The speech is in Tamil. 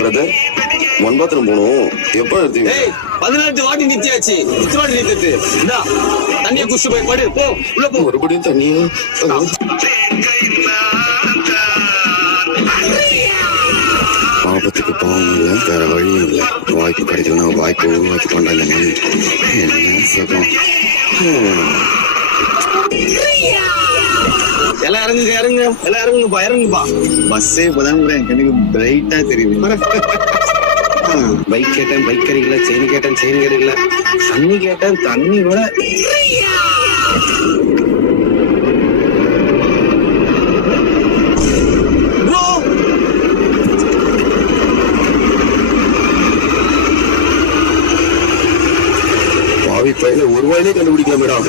பிரதர் மண்பாத்திரம் போகணும். எப்ப நிறுத்தீங்க? 18 வாட்டி நித்தியாச்சு. 10 வாட்டி நிறுத்து. இந்தா தண்ணியை குடிச்சு போய் படு. போ உள்ள போ. மறுபடியும் தண்ணியா? ஆபத்துக்கு பாவம் இல்லை, வேற வழியும் இல்லை. வாய்ப்பு கிடைக்கலன்னா வாய்ப்பு உருவாக்கி கொண்டா இந்த மணி என்ன சுகம். எல்லாம் இறங்குங்க இறங்குங்க எல்லாம் இறங்குங்கப்பா இறங்குப்பா. பஸ்ஸே இப்பதான் எனக்கு பிரைட்டா தெரியுது. பைக் கேட்டேன் பைக் கிடைக்கல, செயின் கேட்டேன் செயின் கிடைக்கல, தண்ணி கேட்டேன் தண்ணி கூட. பாவி பையில ஒரு வாயிலே கண்டுபிடிக்கலாம் மேடம்.